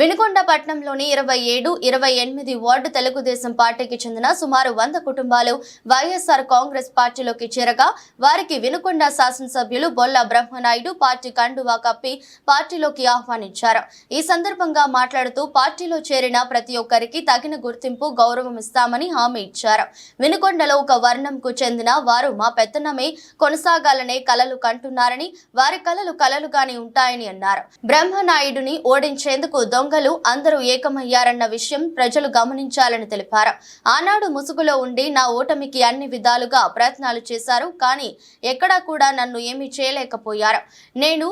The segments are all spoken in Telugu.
వినుకొండ పట్టణంలోని 27, 28 వార్డు తెలుగుదేశం పార్టీకి చెందిన సుమారు 100 కుటుంబాలు వైఎస్ఆర్ కాంగ్రెస్ పార్టీలోకి చేరగా వారికి వినుకొండ శాసనసభ్యులు బొల్ల బ్రహ్మనాయుడు పార్టీ కండువా కప్పి పార్టీలోకి ఆహ్వానించారు. ఈ సందర్భంగా మాట్లాడుతూ పార్టీలో చేరిన ప్రతి ఒక్కరికి తగిన గుర్తింపు, గౌరవం ఇస్తామని హామీ ఇచ్చారు. వినుకొండలో ఒక వర్ణంకు చెందిన వారు మా పెత్తనమే కొనసాగాలనే కలలు కంటున్నారని, వారి కలలు కలలుగానే ఉంటాయని అన్నారు. బ్రహ్మనాయుడిని ఓడించేందుకు దొంగలు అందరూ ఏకమయ్యారన్న విషయం ప్రజలు గమనించాలని తెలిపారు. ఆనాడు ముసుగులో ఉండి నా ఓటమికి అన్ని విధాలుగా ప్రయత్నాలు చేశారు, కానీ ఎక్కడా కూడా నన్ను ఏమీ చేయలేకపోయారు. నేను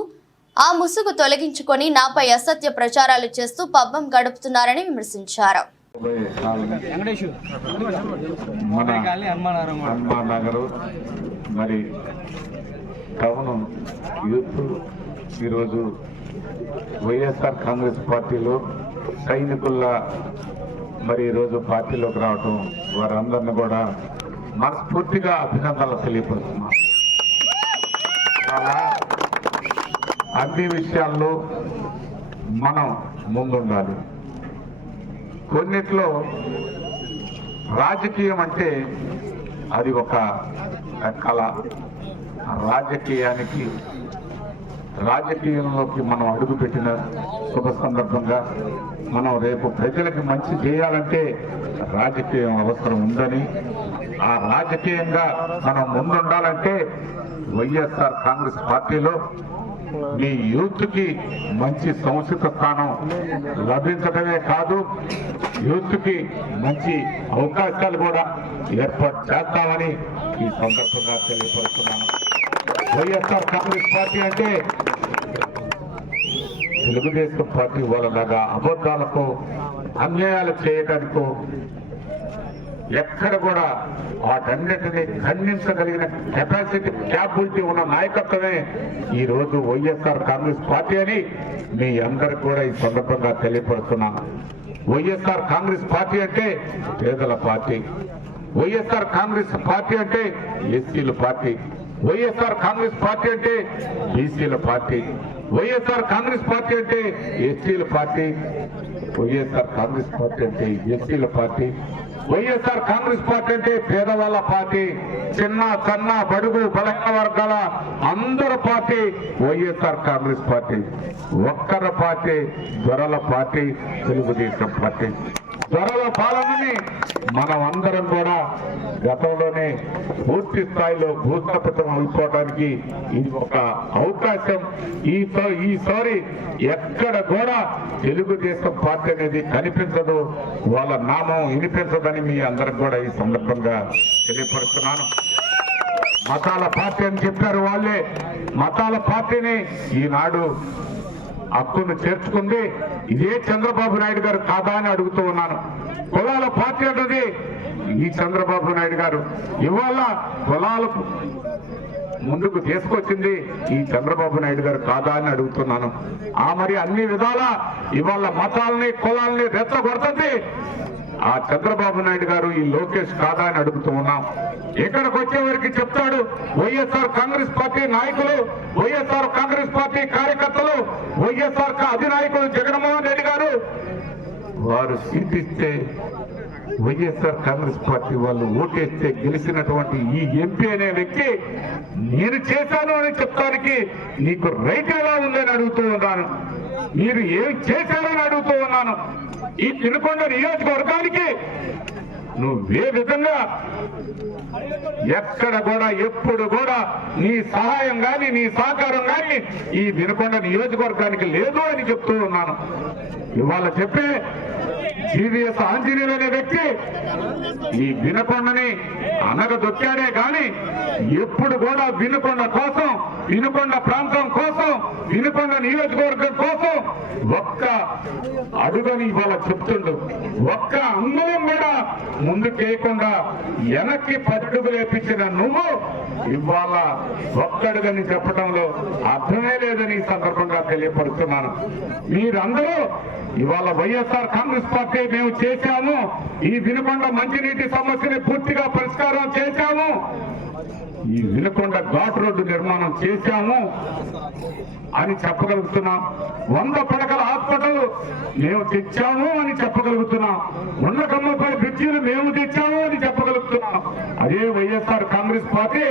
ఆ ముసుగు తొలగించుకొని నాపై అసత్య ప్రచారాలు చేస్తూ పబ్బం గడుపుతున్నారని విమర్శించారు. ఈరోజు వైఎస్ఆర్ కాంగ్రెస్ పార్టీలో సైనికుల్లా ఈరోజు పార్టీలోకి రావటం వారందరినీ కూడా మనస్ఫూర్తిగా అభినందనలు తెలియపరుస్తున్నాం. అలా అన్ని విషయాల్లో మనం ముందుండాలి. కొన్నిట్లో రాజకీయం అంటే అది ఒక కళ. రాజకీయంలోకి మనం అడుగుపెట్టిన శుభ సందర్భంగా మనం రేపు ప్రజలకు మంచి చేయాలంటే రాజకీయం అవసరం ఉందని, ఆ రాజకీయంగా మనం ముందుండాలంటే వైఎస్ఆర్ కాంగ్రెస్ పార్టీలో మీ యూత్కి మంచి సముచిత స్థానం లభించడమే కాదు, యూత్కి మంచి అవకాశాలు కూడా ఏర్పాటు చేస్తామని ఈ సందర్భంగా తెలియపరుస్తున్నాను. వైఎస్ఆర్ కాంగ్రెస్ పార్టీ అంటే తెలుగుదేశం పార్టీ వాళ్ళలాగా అబద్ధాలకో అన్యాయాలు చేయడానికో ఎక్కడ కూడా వాటన్నిటినీ ఖండించగలిగిన కెపాసిటీ, క్యాపబిలిటీ ఉన్న నాయకత్వమే ఈ రోజు వైఎస్ఆర్ కాంగ్రెస్ పార్టీ అని మీ అందరికి కూడా ఈ సందర్భంగా తెలియపరుస్తున్నాను. వైఎస్ఆర్ కాంగ్రెస్ పార్టీ అంటే పేదల పార్టీ, వైఎస్ఆర్ కాంగ్రెస్ పార్టీ అంటే ఎస్సీల పార్టీ, వైఎస్ఆర్ కాంగ్రెస్ పార్టీ అంటే బీసీల పార్టీ, వైఎస్ఆర్ కాంగ్రెస్ పార్టీ అంటే ఎస్టీల పార్టీ, వైఎస్ఆర్ కాంగ్రెస్ పార్టీ అంటే ఎస్సీల పార్టీ, వైఎస్ఆర్ కాంగ్రెస్ పార్టీ అంటే పేదవాళ్ళ పార్టీ, చిన్న సన్న బడుగు బలహీన వర్గాల అందరి పార్టీ వైఎస్ఆర్ కాంగ్రెస్ పార్టీ. ఒక్కరి పార్టీ దొరల పార్టీ తెలుగుదేశం పార్టీ. దొరల పాలనని మనం అందరం కూడా గతంలోనే పూర్తి స్థాయిలో భూస్థాపితం అయిపోవడానికి ఇది ఒక అవకాశం. ఈసారి ఎక్కడ కూడా తెలుగుదేశం పార్టీ అనేది కనిపించదు, వాళ్ళ నామం వినిపించదని మీ అందరికి కూడా ఈ సందర్భంగా తెలియపరుస్తున్నాను. మతాల పార్టీ అని చెప్పారు వాళ్ళే. మతాల పార్టీని ఈనాడు హక్కును చేర్చుకుంది ఇదే చంద్రబాబు నాయుడు గారు కాదా అని అడుగుతూ ఉన్నాను. కులాల పార్టీ అన్నది ఈ చంద్రబాబు నాయుడు గారు. ఇవాళ కులాలకు ముందుకు తీసుకొచ్చింది ఈ చంద్రబాబు నాయుడు గారు కాదా అని అడుగుతున్నాను. మరి అన్ని విధాలా ఇవాళ మతాలని కులాలని రెచ్చగొడుతుంది ఆ చంద్రబాబు నాయుడు గారు, ఈ లోకేష్ కాదా అని అడుగుతూ ఉన్నాం. ఇక్కడికి వచ్చేవారికి చెప్తాడు వైఎస్ఆర్ కాంగ్రెస్ పార్టీ నాయకులు, వైఎస్ఆర్ కాంగ్రెస్ పార్టీ కార్యకర్తలు, వైఎస్ఆర్ అధినాయకులు జగన్మోహన్ రెడ్డి గారు వారు సీట్ ఇస్తే వైఎస్ఆర్ కాంగ్రెస్ పార్టీ వాళ్ళు ఓటేస్తే గెలిచినటువంటి ఈ ఎంపీ అనే వ్యక్తి నేను చేశాను అని చెప్తానికి నీకు రైట్ ఎలా ఉందని అడుగుతూ ఉన్నాను. మీరు ఏం చేశారని అడుగుతూ ఉన్నాను. ఈ వినుకొండ నియోజకవర్గానికి నువ్వే విధంగా ఎక్కడ కూడా ఎప్పుడు కూడా నీ సహాయం గాని నీ సహకారం గాని ఈ వినుకొండ నియోజకవర్గానికి లేదు అని చెప్తూ ఉన్నాను. ఇవాళ చెప్పే జీవీఎస్ ఆంజనేయులు అనే వ్యక్తి ఈ వినుకొండని అనగదొక్కాడే కానీ ఎప్పుడు కూడా వినుకొండ కోసం, వినుకొండ ప్రాంతం కోసం, వినుకొండ నియోజకవర్గం కోసం ఒక్క అడుగని ఇవాళ చెప్తుండు. ఒక్క అంగుళం కూడా ముందుకేయకుండా వెనక్కి 10 అడుగులు వేపించిన నువ్వు ఇవాళ ఒక్కడుగని చెప్పడంలో అర్థమే లేదని ఈ సందర్భంగా తెలియపరుస్తున్నాను. మీరందరూ ఇవాళ వైఎస్ఆర్ కాంగ్రెస్ పార్టీ మేము చేశాము, ఈ వినుకొండ మంచినీటి సమస్యని పూర్తిగా పరిష్కారం చేశాము, ఈ వినుకొండ ఘాట్ రోడ్డు నిర్మాణం చేశాము అని చెప్పగలుగుతున్నాం. 100 పడకల హాస్పిటల్ మేము తెచ్చాము అని చెప్పగలుగుతున్నాం. ఉండకమ్మపై బ్రిడ్జీలు మేము తెచ్చాము అని చెప్పగలుగుతున్నాం. అదే వైఎస్ఆర్ కాంగ్రెస్ పార్టీ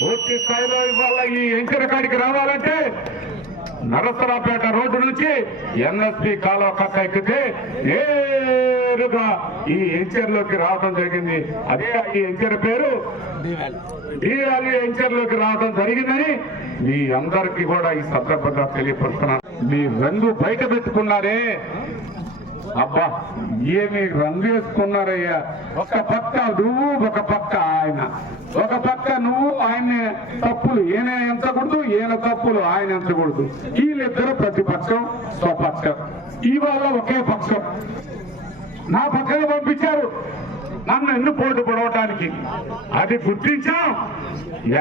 పూర్తి స్థాయిలో ఇవాళ ఈ ఎంకర కాడికి రావాలంటే నరసరాపేట రోడ్డు నుంచి ఎన్ఎస్పి కాలువ కట్ట ఎక్కితే నేరుగా ఈ ఎంచర్లోకి రావడం జరిగింది. అదే ఈ ఎంచర్ పేరు డీఆర్ఏ ఎంచర్లోకి రావడం జరిగిందని మీ అందరికీ కూడా ఈ సందర్భంగా తెలియపరుస్తున్నాను. మీ రంగు బయట పెట్టుకున్నారే, అబ్బా ఏమి రంగు వేసుకున్నారయ్యా. ఒక పక్క నువ్వు, ఒక పక్క ఆయన, ఒక పక్క నువ్వు ఆయన తప్పులు ఈయన ఎంచకూడదు, ఈయన తప్పులు ఆయన ఎంచకూడదు. వీళ్ళిద్దరు ప్రతిపక్షం స్వపక్షం. ఇవాళ ఒకే పక్షం నా పక్కన పంపించారు నన్ను ఎన్ను పోటు పొడవటానికి. అది గుర్తించాం.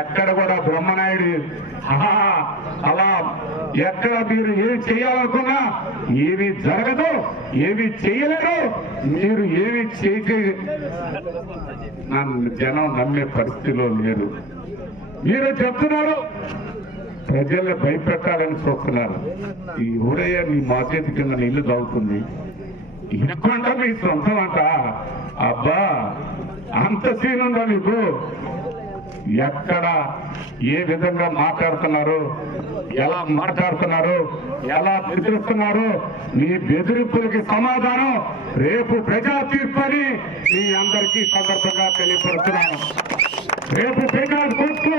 ఎక్కడ కూడా బ్రహ్మనాయుడు అలా ఎక్కడ మీరు ఏమి చేయాలనుకున్నా ఏమి జరగదు, ఏమి చేయలేరు. మీరు ఏమి చేసే నన్ను జనం నమ్మే పరిస్థితిలో లేరు. మీరు చెప్తున్నారు ప్రజల్ని భయపెట్టాలని చూస్తున్నారు. ఈ ఊరయ్య మీ మా చేతి కింద నీళ్లు తాగుతుంది, ఇనుకుంటా మీ సొంతం అంట. అబ్బా అంత సీన్ ఉందా మీకు? ఎక్కడ ఏ విధంగా మాట్లాడుతున్నారు, ఎలా మాట్లాడుతున్నారు, ఎలా బెదిరిస్తున్నారు? మీ బెదిరింపులకి సమాధానం రేపు ప్రజా తీర్పు అని మీ అందరికీ సందర్భంగా తెలియపరుస్తున్నాను. రేపు ప్రజా తీర్పు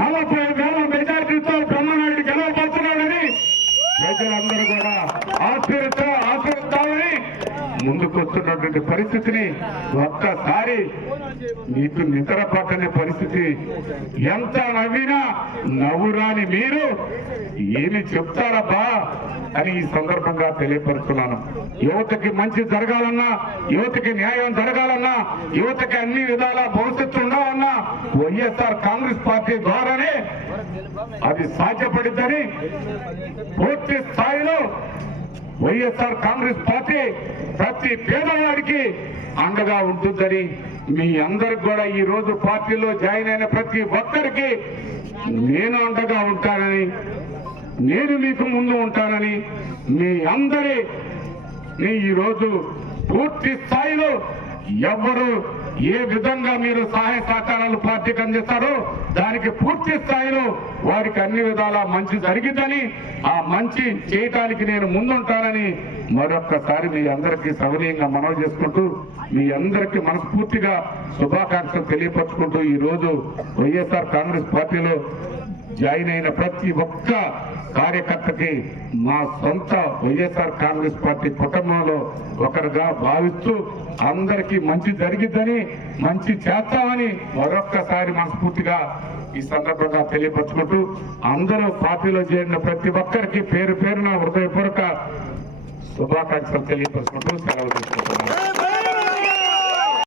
40,000 మెజార్టీతో బ్రహ్మనాయుడు గెలవబడుతున్నాడని ప్రజలందరూ కూడా ఆశీర్వదిస్తామని ముందుకొస్తున్నటువంటి పరిస్థితిని ఒక్కసారి మీకు నిద్ర పట్టని పరిస్థితి. ఎంత నవ్వినా నవ్వురాని మీరు ఏమి చెప్తారబ్బా అని ఈ సందర్భంగా తెలియపరుస్తున్నాను. యువతకి మంచి జరగాలన్నా, యువతకి న్యాయం జరగాలన్నా, యువతకి అన్ని విధాల భవిష్యత్తు ఉండాలన్నా వైఎస్ఆర్ కాంగ్రెస్ పార్టీ ద్వారానే అది సాధ్యపడిద్దని పూర్తి స్థాయిలో వైఎస్ఆర్ కాంగ్రెస్ పార్టీ ప్రతి పేదవాడికి అండగా ఉంటుందని మీ అందరికి కూడా ఈ రోజు పార్టీలో జాయిన్ అయిన ప్రతి ఒక్కరికి నేను అండగా ఉంటానని, నేను మీకు ముందు ఉంటానని మీ అందరినీ ఈరోజు పూర్తి స్థాయిలో ఎవరు ఏ విధంగా మీరు సహాయ సహకారాలు పార్టీకి అందిస్తారో దానికి పూర్తి స్థాయిలో వారికి అన్ని విధాల మంచి జరిగిందని, ఆ మంచి చేయటానికి నేను ముందుంటానని మరొక్కసారి మీ అందరికీ సవినయంగా మనవి చేసుకుంటూ మీ అందరికీ మనస్ఫూర్తిగా శుభాకాంక్షలు తెలియపరుచుకుంటూ ఈ రోజు వైఎస్ఆర్ కాంగ్రెస్ పార్టీలో జాయిన్ అయిన ప్రతి ఒక్క కార్యకర్తకి మా సొంత వైఎస్ఆర్ కాంగ్రెస్ పార్టీ కుటుంబంలో ఒకరుగా భావిస్తూ అందరికీ మంచి జరిగిద్దని, మంచి చేస్తామని మరొక్కసారి మనస్ఫూర్తిగా ఈ సందర్భంగా తెలియపరుచుకుంటూ అందరూ పార్టీలో చేరిన ప్రతి ఒక్కరికి పేరు పేరున హృదయపూర్వక శుభాకాంక్షలు తెలియపరుచుకుంటూ సెలవు తీసుకుంటున్నాను.